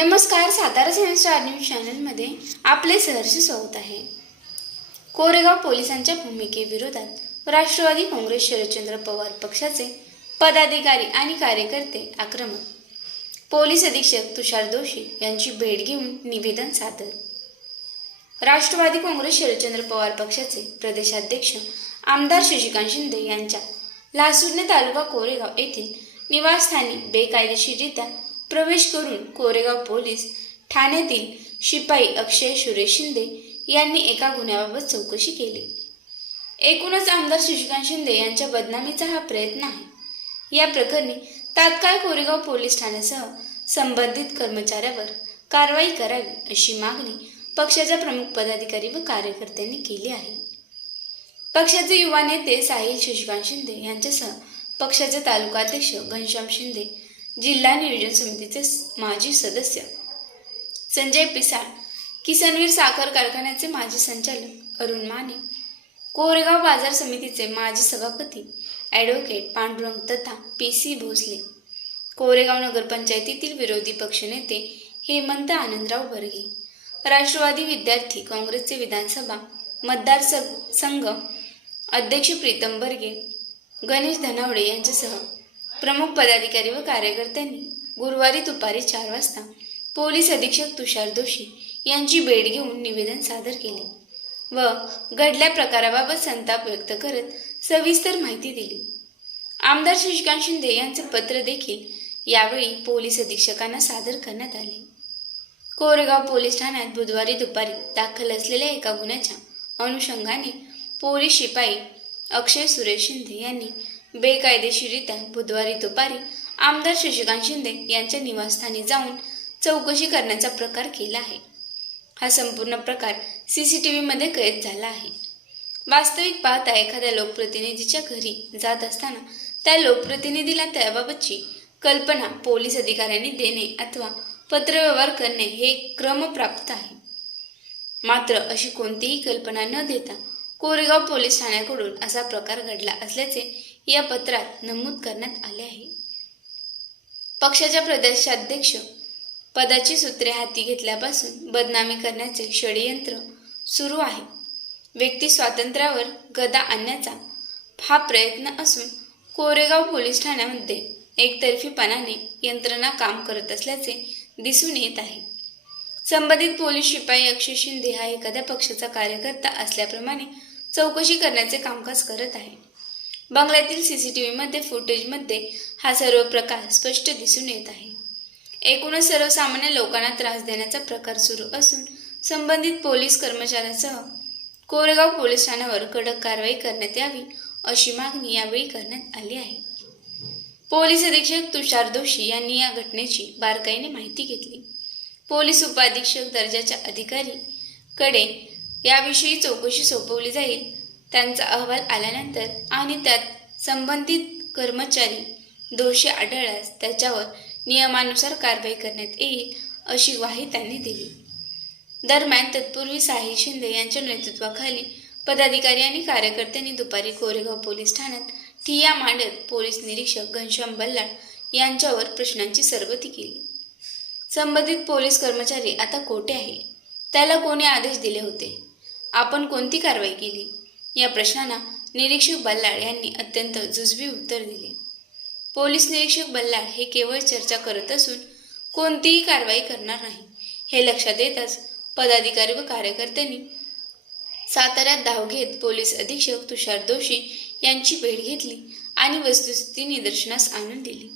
नमस्कार Satara science news चॅनलमध्ये आपले सहर्ष स्वागत आहे. कोरेगाव पोलिसांच्या भूमिकेविरोधात राष्ट्रवादी काँग्रेस शरदचंद्र पवार पक्षाचे पदाधिकारी आणि कार्यकर्ते आक्रमक. पोलीस अधीक्षक तुषार दोशी यांची भेट घेऊन निवेदन सादर. राष्ट्रवादी काँग्रेस शरदचंद्र पवार पक्षाचे प्रदेशाध्यक्ष आमदार शशिकांत शिंदे यांच्या लासूरने तालुका कोरेगाव येथील निवासस्थानी बेकायदेशीररित्या प्रवेश करून कोरेगाव पोलीस ठाण्यातील शिपाई अक्षय सुरेश शिंदे यांनी एका गुन्ह्याबाबत चौकशी केली. एकूणच आमदार शशिकांत शिंदे यांच्या बदनामीचा हा प्रयत्न आहे. या प्रकरणी तात्काळ कोरेगाव पोलीस ठाण्यासह संबंधित कर्मचाऱ्यावर कारवाई करावी अशी मागणी पक्षाच्या प्रमुख पदाधिकारी व कार्यकर्त्यांनी केली आहे. पक्षाचे युवा नेते साहिल शशिकांत शिंदे यांच्यासह पक्षाचे तालुकाध्यक्ष घनश्याम शिंदे जिल्हा नियोजन समितीचे स- माजी सदस्य. संजय पिसाळ किसनवीर साखर कारखान्याचे माजी संचालक अरुण माने कोरेगाव बाजार समितीचे माजी सभापती ॲडव्होकेट पांडुरंग तथा पी सी भोसले कोरेगाव नगरपंचायतीतील विरोधी पक्षनेते हेमंत आनंदराव बर्गे राष्ट्रवादी विद्यार्थी काँग्रेसचे विधानसभा मतदार संघ अध्यक्ष प्रीतम बर्गे गणेश धनावडे यांच्यासह प्रमुख पदाधिकारी व कार्यकर्त्यांनी गुरुवारी दुपारी चार वाजता पोलीस अधीक्षक तुषार जोशी यांची भेट घेऊन निवेदन सादर केले व घडल्या प्रकाराबाबत संताप व्यक्त करत सविस्तर माहिती दिली. आमदार शशिकांत शिंदे यांचे पत्र देखील यावेळी पोलीस अधीक्षकांना सादर करण्यात आले. कोरेगाव पोलीस ठाण्यात बुधवारी दुपारी दाखल असलेल्या एका गुन्ह्याच्या अनुषंगाने पोलीस शिपाई अक्षय सुरेश शिंदे यांनी बेकायदेशीरित्या बुधवारी दुपारी आमदार शशिकांत शिंदे यांच्या निवासस्थानी जाऊन चौकशी करण्याचा प्रकार केला आहे. हा संपूर्ण प्रकार सी सी टी व्हीमध्ये कैद झाला आहे. वास्तविक पाहता एखाद्या लोकप्रतिनिधीच्या घरी जात असताना त्या लोकप्रतिनिधीला त्याबाबतची कल्पना पोलीस अधिकाऱ्यांनी देणे अथवा पत्रव्यवहार करणे हे क्रमप्राप्त आहे. मात्र अशी कोणतीही कल्पना न देता कोरेगाव पोलीस ठाण्याकडून असा प्रकार घडला असल्याचे या पत्रात नमूद करण्यात आले आहे. पक्षाच्या प्रदेशाध्यक्ष पदाची सूत्रे हाती घेतल्यापासून बदनामी करण्याचे षडयंत्र सुरू आहे. व्यक्ती स्वातंत्र्यावर गदा आणण्याचा हा प्रयत्न असून कोरेगाव पोलीस ठाण्यामध्ये एकतर्फीपणाने यंत्रणा काम करत असल्याचे दिसून येत आहे. संबंधित पोलीस शिपाई अक्षय शिंदे हा एखाद्या पक्षाचा कार्यकर्ता असल्याप्रमाणे चौकशी करण्याचे कामकाज करत आहे. बंगल्यातील सी सी टी व्हीमध्ये फुटेजमध्ये हा सर्व प्रकार स्पष्ट दिसून येत आहे. एकूणच सर्वसामान्य लोकांना त्रास देण्याचा प्रकार सुरू असून संबंधित पोलीस कर्मचाऱ्यांसह कोरेगाव पोलीस ठाण्यावर कडक कारवाई करण्यात यावी अशी मागणी यावेळी करण्यात आली आहे. पोलीस अधीक्षक तुषार दोशी यांनी या घटनेची बारकाईने माहिती घेतली. पोलीस उपाधीक्षक दर्जाच्या अधिकारीकडे याविषयी चौकशी सोपवली जाईल त्यांचा अहवाल आल्यानंतर आणि त्यात संबंधित कर्मचारी दोषी आढळल्यास त्याच्यावर नियमानुसार कारवाई करण्यात येईल अशी ग्वाही त्यांनी दिली. दरम्यान तत्पूर्वी साहिल शिंदे यांच्या नेतृत्वाखाली पदाधिकारी आणि कार्यकर्त्यांनी दुपारी कोरेगाव पोलीस ठाण्यात ठिया मांडत पोलीस निरीक्षक घनश्याम बल्लाळ यांच्यावर प्रश्नांची सरबती केली. संबंधित पोलीस कर्मचारी आता कोठे आहे? त्याला कोणी आदेश दिले होते? आपण कोणती कारवाई केली? या प्रश्नांना निरीक्षक बल्लाळ यांनी अत्यंत जुजबी उत्तर दिले. पोलीस निरीक्षक बल्लाळ हे केवळ चर्चा करत असून कोणतीही कारवाई करणार नाही. हे लक्षात येताच पदाधिकारी व कार्यकर्त्यांनी साताऱ्यात धाव घेत पोलीस अधीक्षक तुषार दोशी यांची भेट घेतली आणि वस्तुस्थिती निदर्शनास आणून दिली.